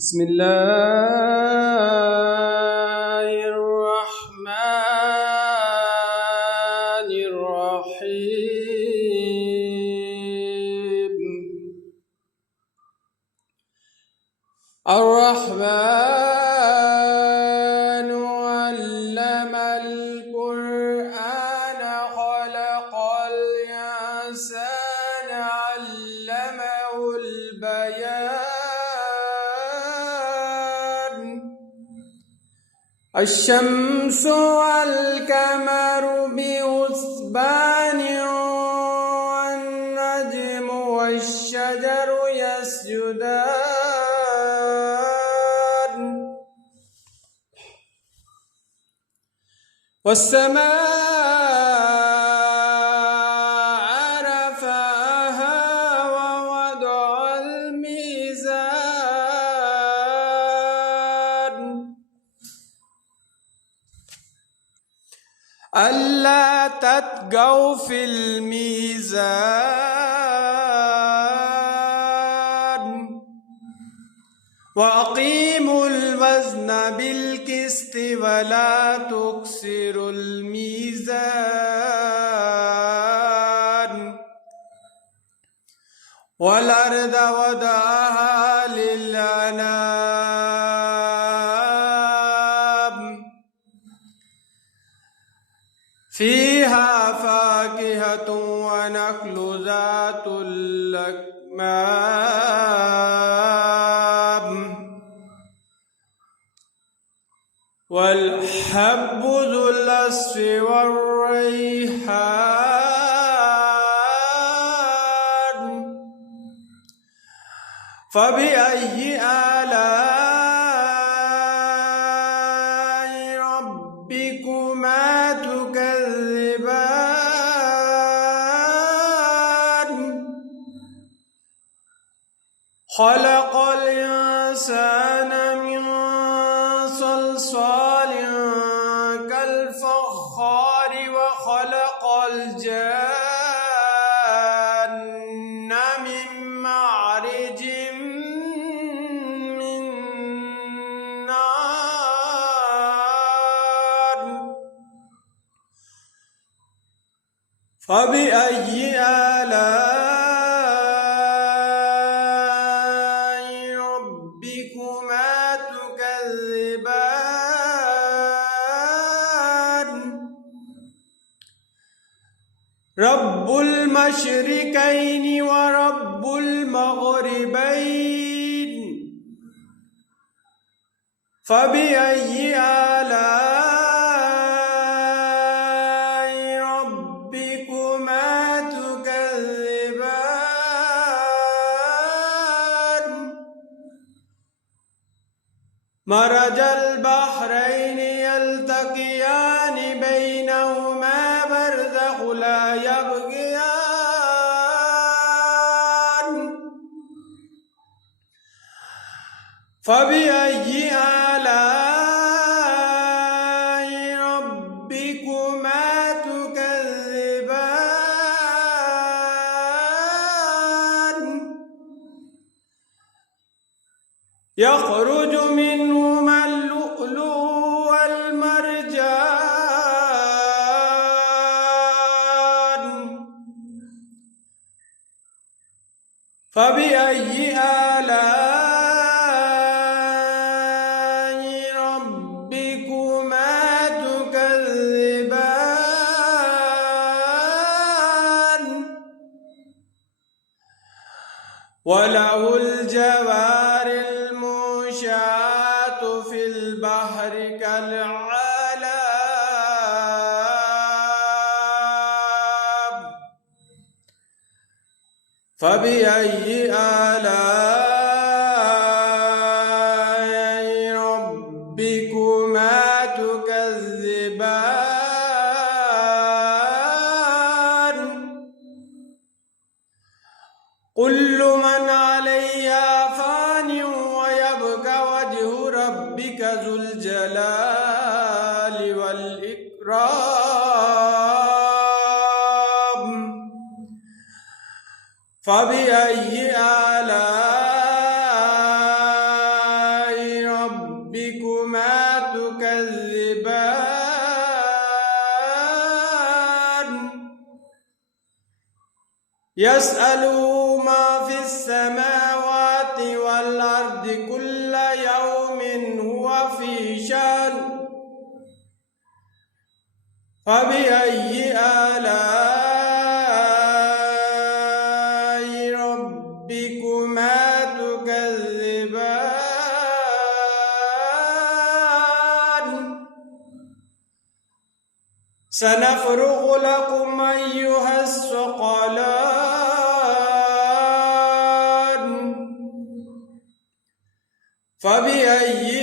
بسم الله الرحمن الرحيم. الرحمن علم القرآن خلق الإنسان علمه البيان. الشمس والقمر بحسبان والنجم والشجر يسجدان والسماء رفعها ووضع الميزان ألا تطغوا في الميزان وأقيموا الوزن بالقسط ولا تخسروا الميزان والأرض وضعها للأنام فيها فاكهة ونخل ذات الأكمام والحب ذو العصف والريحان فبأي آلاء ربكما تكذبان خلق الإنسان من صلصال كالفخار وخلق الجان من معرج من نار فبأي آلاء ربكما تكذبان رب المشرقين ورب المغربين فبأي آلاء ربكما تكذبان مرج البحرين يلتقيان بينهما برزخ لا يبغيان فبأي آلاء ربكما تكذبان يخرج منهما اللؤلؤ والمرجان فبأي آلاء ربكما تكذبان وله الجوار المنشآت في البحر كالأعلام فبأي آلاء ربكما تكذبان كل من عليها فان ويبقى وجه ربك ذو الجلال والإكرام فبأي آلاء يسأله ما في السماوات والأرض كل يوم هو في شأن فبأي آلاء ربكما تكذبان سنفرغ لكم أيها الثقلان فبأي